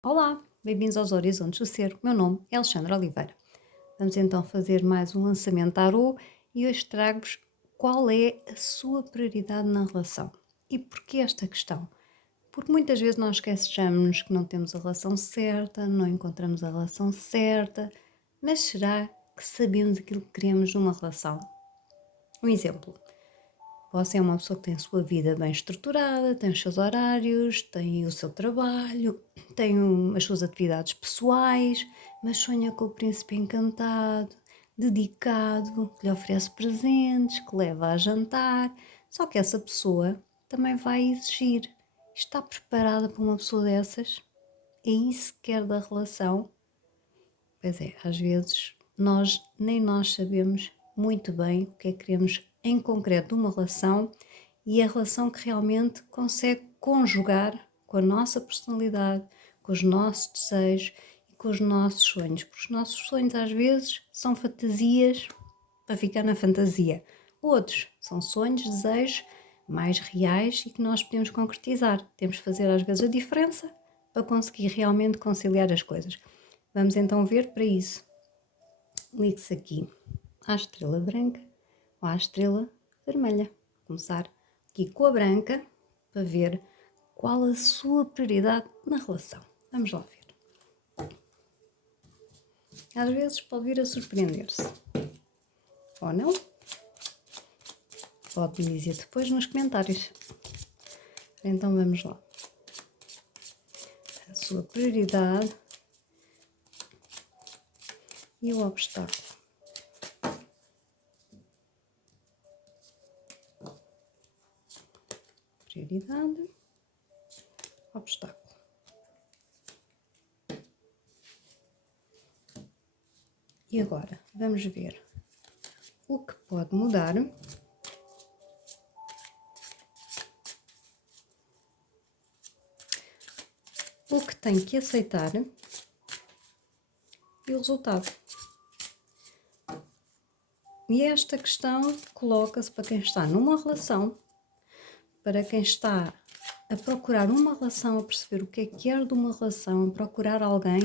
Olá, bem-vindos aos Horizontes do Ser. O meu nome é Alexandra Oliveira. Vamos então fazer mais um lançamento tarô e hoje trago-vos qual é a sua prioridade na relação. E porquê esta questão? Porque muitas vezes nós esquecemos que não temos a relação certa, não encontramos a relação certa, mas será que sabemos aquilo que queremos numa relação? Um exemplo. Você é uma pessoa que tem a sua vida bem estruturada, tem os seus horários, tem o seu trabalho, tem as suas atividades pessoais, mas sonha com o príncipe encantado, dedicado, que lhe oferece presentes, que leva a jantar. Só que essa pessoa também vai exigir. Está preparada para uma pessoa dessas? É isso que quer da relação? Pois é, às vezes nem nós sabemos muito bem o que é que queremos em concreto de uma relação e a relação que realmente consegue conjugar com a nossa personalidade, com os nossos desejos e com os nossos sonhos. Porque os nossos sonhos às vezes são fantasias para ficar na fantasia. Outros são sonhos, desejos mais reais e que nós podemos concretizar. Temos que fazer às vezes a diferença para conseguir realmente conciliar as coisas. Vamos então ver para isso. Ligue-se aqui à estrela branca ou à estrela vermelha. Vou começar aqui com a branca para ver qual a sua prioridade na relação. Vamos lá ver. Às vezes pode vir a surpreender-se. Ou não? Pode me dizer depois nos comentários. Então vamos lá. A sua prioridade e o obstáculo. Prioridade, obstáculo. E agora vamos ver o que pode mudar, o que tem que aceitar e o resultado. E esta questão coloca-se para quem está numa relação, para quem está a procurar uma relação, a perceber o que é que quer de uma relação, a procurar alguém,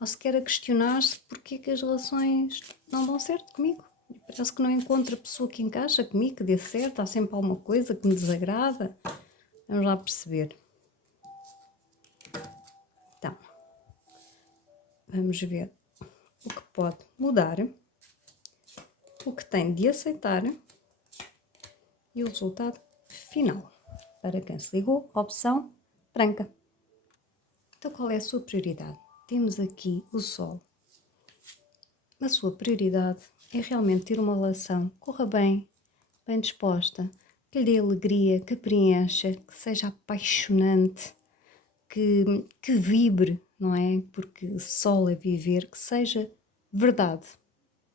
ou sequer a questionar-se porque é que as relações não dão certo comigo. Parece que não encontro a pessoa que encaixa comigo, que dê certo, há sempre alguma coisa que me desagrada. Vamos lá perceber. Então, vamos ver o que pode mudar, o que tem de aceitar e o resultado final. Para quem se ligou, opção branca. Então, qual é a sua prioridade? Temos aqui o Sol. A sua prioridade é realmente ter uma relação que corra bem, bem disposta, que lhe dê alegria, que preencha, que seja apaixonante, que vibre, não é? Porque Sol é viver, que seja verdade.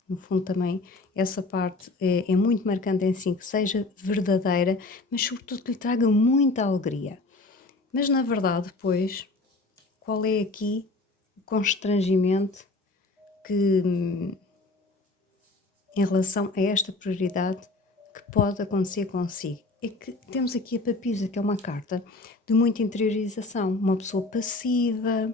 No fundo também essa parte é muito marcante em si, que seja verdadeira, mas sobretudo que lhe traga muita alegria. Mas na verdade depois, qual é aqui o constrangimento que em relação a esta prioridade que pode acontecer consigo? É que temos aqui a papisa, que é uma carta de muita interiorização, uma pessoa passiva,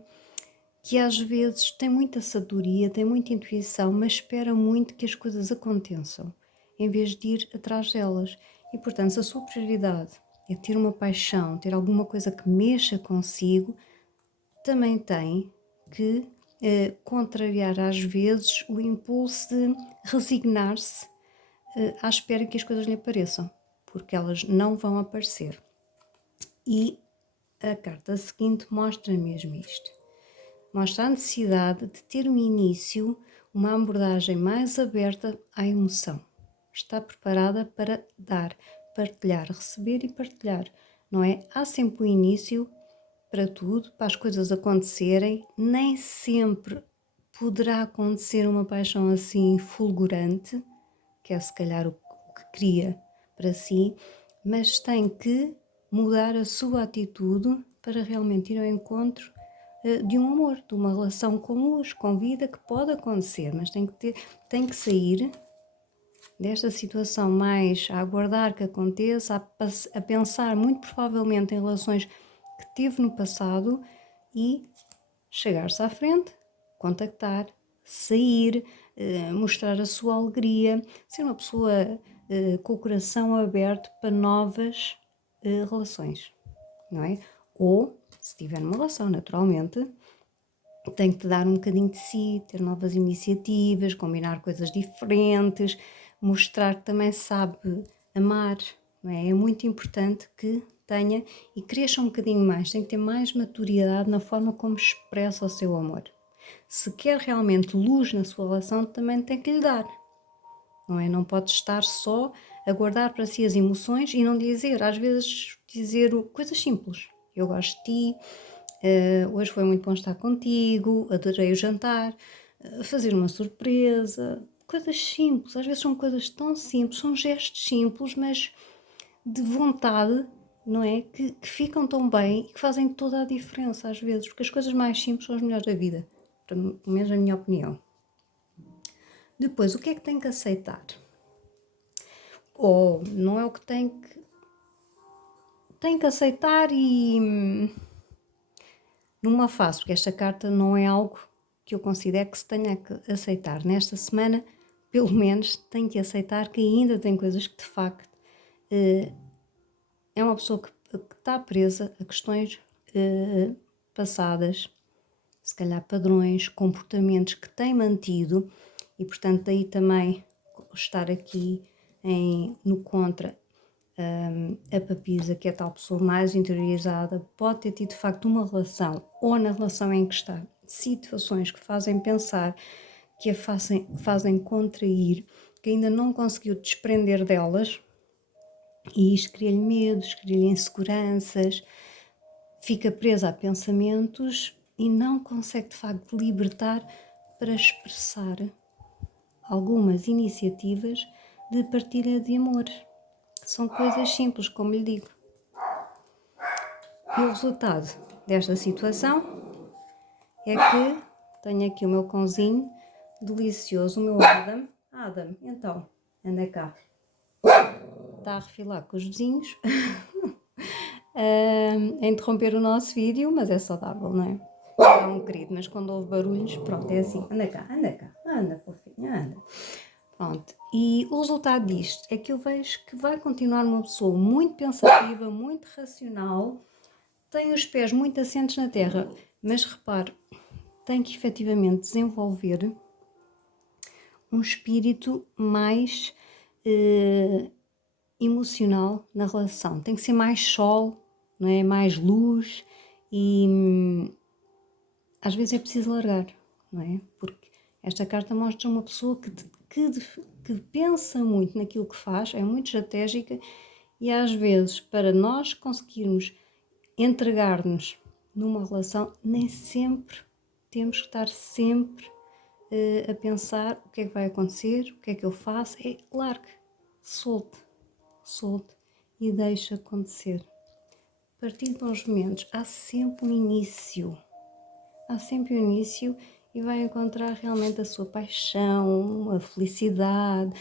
que às vezes tem muita sabedoria, tem muita intuição, mas espera muito que as coisas aconteçam, em vez de ir atrás delas. E, portanto, se a sua prioridade é ter uma paixão, ter alguma coisa que mexa consigo, também tem que contrariar às vezes o impulso de resignar-se à espera que as coisas lhe apareçam, porque elas não vão aparecer. E a carta seguinte mostra mesmo isto. Mostra a necessidade de ter um início, uma abordagem mais aberta à emoção. Está preparada para dar, partilhar, receber e partilhar, não é? Há sempre um início para tudo, para as coisas acontecerem, nem sempre poderá acontecer uma paixão assim fulgurante, que é se calhar o que cria para si, mas tem que mudar a sua atitude para realmente ir ao encontro de um amor, de uma relação com luz, com vida, que pode acontecer, mas tem que sair desta situação mais a aguardar que aconteça, a pensar muito provavelmente em relações que teve no passado e chegar-se à frente, contactar, sair, mostrar a sua alegria, ser uma pessoa com o coração aberto para novas relações, não é? Ou, se tiver uma relação, naturalmente, tem que dar um bocadinho de si, ter novas iniciativas, combinar coisas diferentes, mostrar que também sabe amar, não é? É muito importante que tenha e cresça um bocadinho mais, tem que ter mais maturidade na forma como expressa o seu amor. Se quer realmente luz na sua relação, também tem que lhe dar, não é? Não pode estar só a guardar para si as emoções e não dizer, às vezes dizer coisas simples. Eu gosto de ti, hoje foi muito bom estar contigo, adorei o jantar, fazer uma surpresa, coisas simples, às vezes são coisas tão simples, são gestos simples, mas de vontade, não é? Que ficam tão bem e que fazem toda a diferença às vezes, porque as coisas mais simples são as melhores da vida, pelo menos na minha opinião. Depois, o que é que tem que aceitar? Ou não é o que tem que aceitar e numa fase, porque esta carta não é algo que eu considero que se tenha que aceitar. Nesta semana, pelo menos, tenho que aceitar que ainda tem coisas que de facto é uma pessoa que está presa a questões passadas, se calhar padrões, comportamentos que tem mantido e portanto daí também estar aqui no contra a papisa, que é a tal pessoa mais interiorizada, pode ter tido de facto uma relação ou na relação em que está, situações que fazem pensar, que a fazem contrair, que ainda não conseguiu desprender delas e isto cria-lhe medos, cria-lhe inseguranças, fica presa a pensamentos e não consegue de facto libertar para expressar algumas iniciativas de partilha de amor. São coisas simples, como lhe digo. E o resultado desta situação é que tenho aqui o meu cãozinho delicioso, o meu Adam. Adam, então, anda cá. Está a refilar com os vizinhos, a interromper o nosso vídeo, mas é saudável, não é? É um querido, mas quando houve barulhos, pronto, é assim. Anda cá, anda, fofinha, anda. Pronto, e o resultado disto é que eu vejo que vai continuar uma pessoa muito pensativa, muito racional, tem os pés muito assentes na terra, mas repare, tem que efetivamente desenvolver um espírito mais emocional na relação. Tem que ser mais sol, não é? Mais luz e às vezes é preciso largar, não é? Porque esta carta mostra uma pessoa que pensa muito naquilo que faz, é muito estratégica e às vezes para nós conseguirmos entregar-nos numa relação, nem sempre temos que estar sempre a pensar o que é que vai acontecer, o que é que eu faço, largue, solte e deixe acontecer. Partilhe bons momentos, há sempre um início e vai encontrar realmente a sua paixão, a felicidade,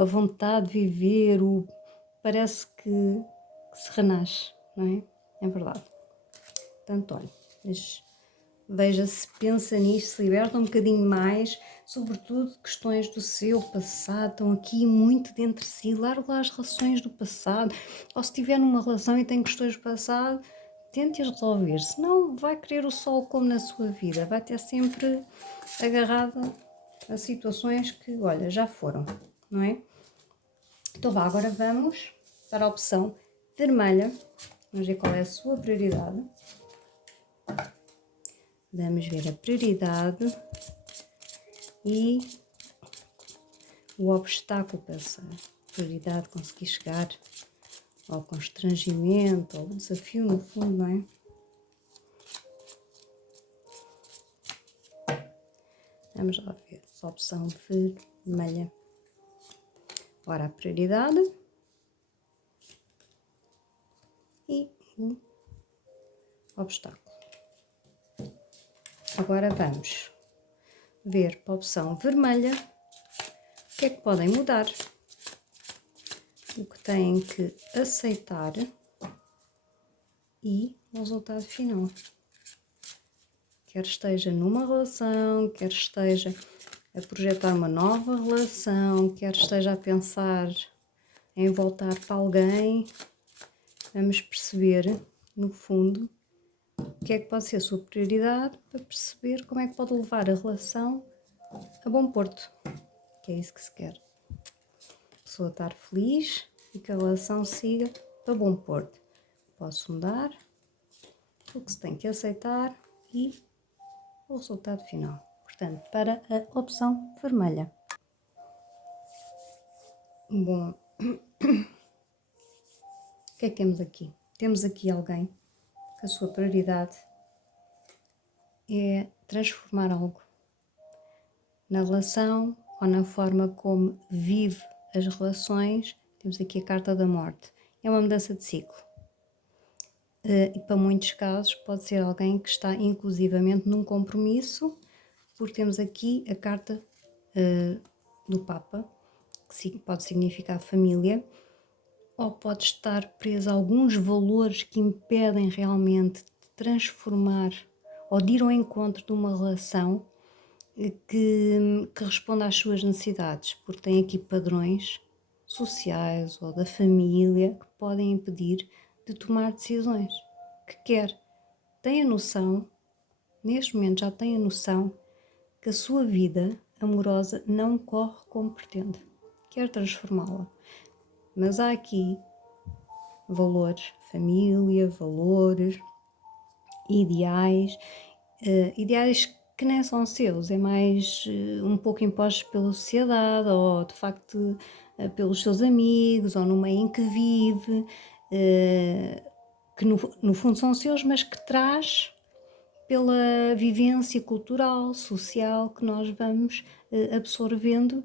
a vontade de viver, parece que se renasce, não é? É verdade. Portanto, olha, veja se pensa nisto, se liberta um bocadinho mais, sobretudo questões do seu passado, estão aqui muito dentro de si, larga lá as relações do passado, ou se estiver numa relação e tem questões do passado, tente-as resolver, senão vai querer o sol como na sua vida, vai ter sempre agarrado a situações que, olha, já foram, não é? Então vá, agora vamos para a opção vermelha, vamos ver qual é a sua prioridade. Vamos ver a prioridade e o obstáculo para essa prioridade conseguir chegar ao constrangimento, ao desafio no fundo, não é? Vamos lá ver a opção vermelha. Ora, a prioridade e o obstáculo. Agora vamos ver para a opção vermelha o que é que podem mudar, o que têm que aceitar e o resultado final. O quer esteja numa relação, quer esteja a projetar uma nova relação, quer esteja a pensar em voltar para alguém, vamos perceber, no fundo, o que é que pode ser a sua prioridade para perceber como é que pode levar a relação a bom porto, que é isso que se quer. A pessoa estar feliz e que a relação siga para bom porto. Posso mudar o que se tem que aceitar e o resultado final. Portanto, para a opção vermelha. Bom, o que é que temos aqui? Temos aqui alguém que a sua prioridade é transformar algo na relação ou na forma como vive as relações. Temos aqui a carta da morte. É uma mudança de ciclo. E para muitos casos pode ser alguém que está inclusivamente num compromisso, porque temos aqui a carta do Papa, que pode significar família, ou pode estar preso a alguns valores que impedem realmente de transformar ou de ir ao encontro de uma relação que responda às suas necessidades, porque tem aqui padrões sociais ou da família que podem impedir de tomar decisões que quer. Tem a noção, neste momento já tem a noção, que a sua vida amorosa não corre como pretende. Quer transformá-la. Mas há aqui valores, família, valores, ideais, ideais que nem são seus, é mais um pouco impostos pela sociedade ou de facto pelos seus amigos ou no meio em que vive, que no fundo são seus, mas que traz pela vivência cultural, social que nós vamos absorvendo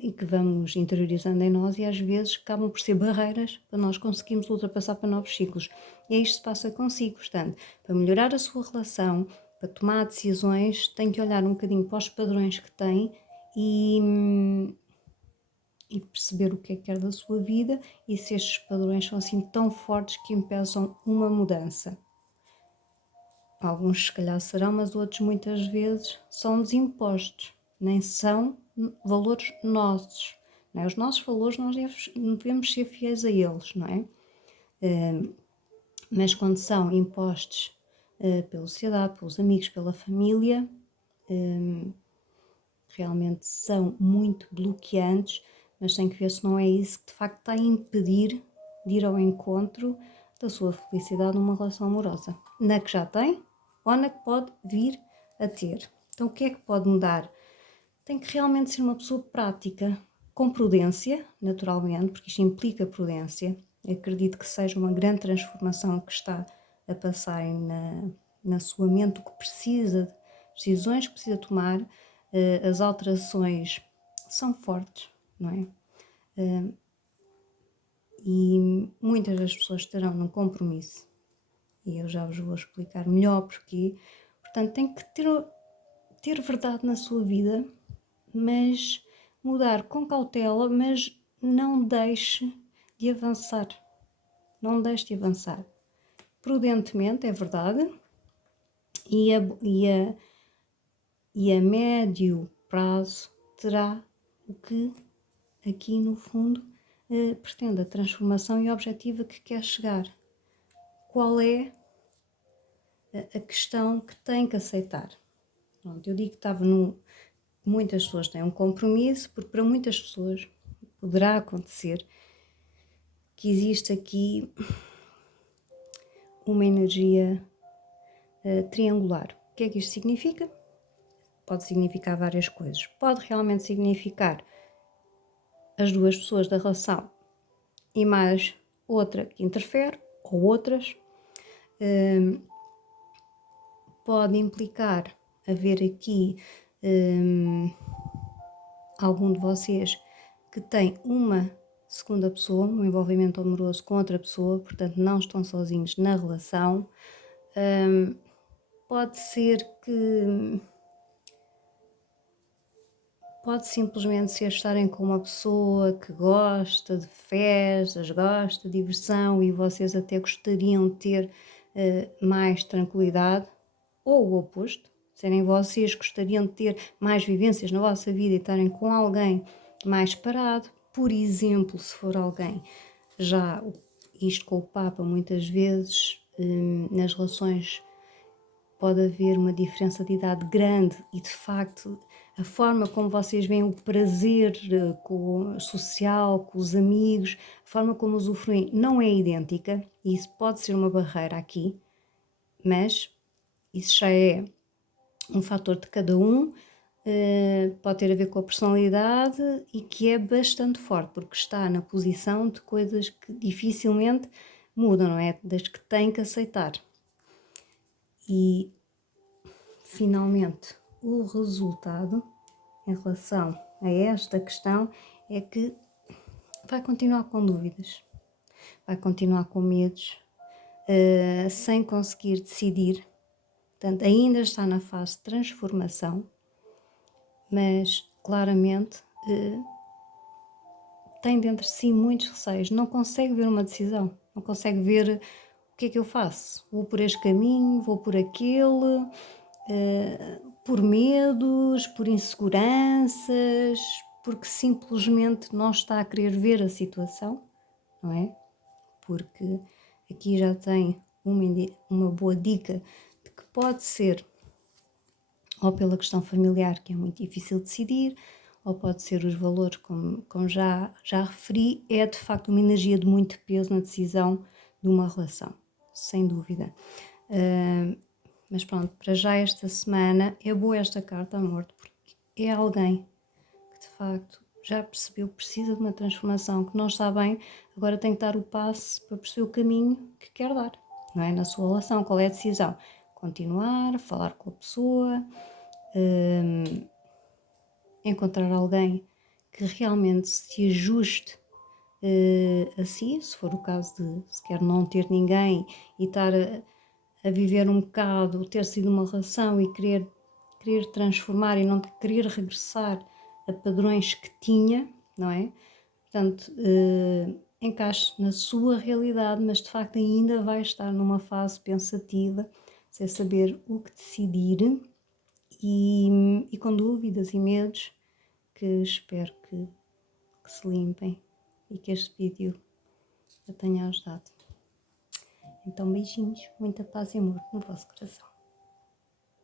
e que vamos interiorizando em nós e às vezes acabam por ser barreiras para nós conseguirmos ultrapassar para novos ciclos. E é isto que se passa consigo, portanto, para melhorar a sua relação, para tomar decisões, tem que olhar um bocadinho para os padrões que tem e perceber o que é que quer da sua vida e se estes padrões são assim tão fortes que impeçam uma mudança. Alguns se calhar serão, mas outros muitas vezes são-nos impostos, nem são valores nossos. Não é? Os nossos valores nós devemos ser fiéis a eles, não é? Mas quando são impostos pela sociedade, pelos amigos, pela família, realmente são muito bloqueantes, mas tem que ver se não é isso que de facto está a impedir de ir ao encontro da sua felicidade numa relação amorosa, na que já tem ou na que pode vir a ter. Então o que é que pode mudar? Tem que realmente ser uma pessoa prática, com prudência, naturalmente, porque isto implica prudência. Eu acredito que seja uma grande transformação que está a passar na sua mente, o que precisa, decisões que precisa tomar, as alterações são fortes, não é? E muitas das pessoas estarão num compromisso e eu já vos vou explicar melhor porquê. Portanto, tem que ter verdade na sua vida, mas mudar com cautela, mas não deixe de avançar. Não deixe de avançar. Prudentemente, é verdade, e a médio prazo terá o que aqui no fundo pretende, a transformação e o objetivo a que quer chegar. Qual é a questão que tem que aceitar? Pronto, eu digo que estava muitas pessoas têm um compromisso, porque para muitas pessoas poderá acontecer que existe aqui uma energia triangular. O que é que isto significa? Pode significar várias coisas. Pode realmente significar as duas pessoas da relação e mais outra que interfere, ou outras. Pode implicar haver aqui algum de vocês que tem uma segunda pessoa, um envolvimento amoroso com outra pessoa, portanto não estão sozinhos na relação. Pode ser que pode simplesmente ser estarem com uma pessoa que gosta de festas, gosta de diversão e vocês até gostariam de ter mais tranquilidade, ou o oposto, serem vocês que gostariam de ter mais vivências na vossa vida e estarem com alguém mais parado, por exemplo, se for alguém já, isto com o Papa muitas vezes, nas relações pode haver uma diferença de idade grande e de facto a forma como vocês veem o prazer social, com os amigos, a forma como usufruem não é idêntica e isso pode ser uma barreira aqui, mas isso já é um fator de cada um, pode ter a ver com a personalidade e que é bastante forte, porque está na posição de coisas que dificilmente mudam, não é? Das que tem que aceitar. E finalmente o resultado em relação a esta questão é que vai continuar com dúvidas, vai continuar com medos, sem conseguir decidir. Portanto, ainda está na fase de transformação, mas claramente tem dentro de si muitos receios, não consegue ver uma decisão, não consegue ver o que é que eu faço. Vou por este caminho, vou por aquele, por medos, por inseguranças, porque simplesmente não está a querer ver a situação, não é? Porque aqui já tem uma boa dica de que pode ser ou pela questão familiar, que é muito difícil decidir, ou pode ser os valores, como já referi, é de facto uma energia de muito peso na decisão de uma relação, sem dúvida. Mas pronto, para já esta semana é boa esta carta, amor, porque é alguém que de facto já percebeu que precisa de uma transformação, que não está bem, agora tem que dar o passo para perceber o caminho que quer dar, não é? Na sua relação, qual é a decisão? Continuar, falar com a pessoa, encontrar alguém que realmente se ajuste a si, se for o caso de se quer não ter ninguém e estar a viver um bocado, ter sido uma relação e querer transformar e não querer regressar a padrões que tinha, não é? Portanto, encaixe na sua realidade, mas de facto ainda vai estar numa fase pensativa, sem saber o que decidir e com dúvidas e medos que espero que se limpem e que este vídeo a tenha ajudado. Então beijinhos, muita paz e amor no vosso coração.